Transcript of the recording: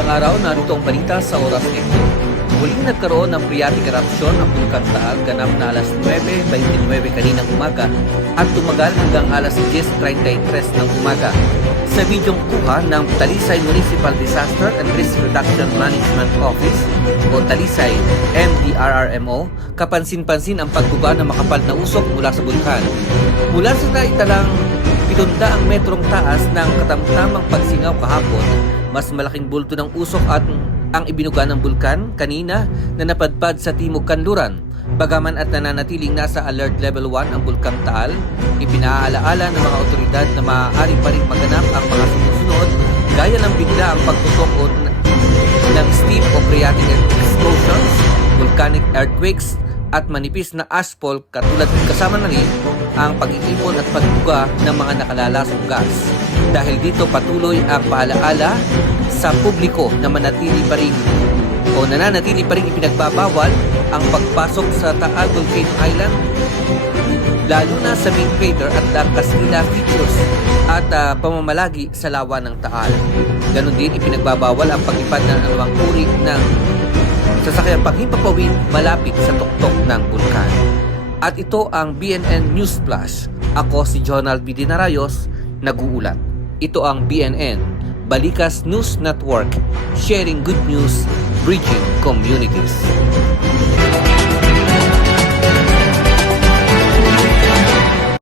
Magandang araw, narito ang balita sa oras ito. Muling nagkaroon ng phreatic eruption ang Bulkan Taal ganap na alas 9:29 kaninang umaga at tumagal hanggang alas 10:33 ng umaga. Sa bidyong kuha ng Talisay Municipal Disaster and Risk Reduction Management Office o Talisay MDRRMO, kapansin-pansin ang pagbuga ng makapal na usok mula sa bulkan. Mula sa naitalang 700 metrong taas ng katamtamang pagsingaw kahapon, mas malaking bulto ng usok at ang ibinuga ng bulkan kanina na napadpad sa Timog Kanluran. Bagaman at nananatiling nasa alert level 1 ang Bulkang Taal, ipinaalaala ng mga otoridad na maaari pa rin maganap ang mga sumusunod gaya ng bigla ang pagtusok ng steep o phreatic explosions, volcanic earthquakes at manipis na asphalt katulad kasama na rin ang pag-iipon at pagbuga ng mga nakalalasong gas. Dahil dito patuloy ang paalaala sa publiko na nananatili pa rin ipinagbabawal ang pagpasok sa Taal Volcano Island lalo na sa main crater at ang Castilla features at pamamalagi sa lawa ng Taal. Ganon din ipinagbabawal ang paglipad ng anumang uri ng sasakyang panghimpapawid malapit sa tuktok ng bulkan. At ito ang BNN News Plus. Ako si Jonald B. Dinarayos, nag-uulat. Ito ang BNN, Balikas News Network, sharing good news, bridging communities.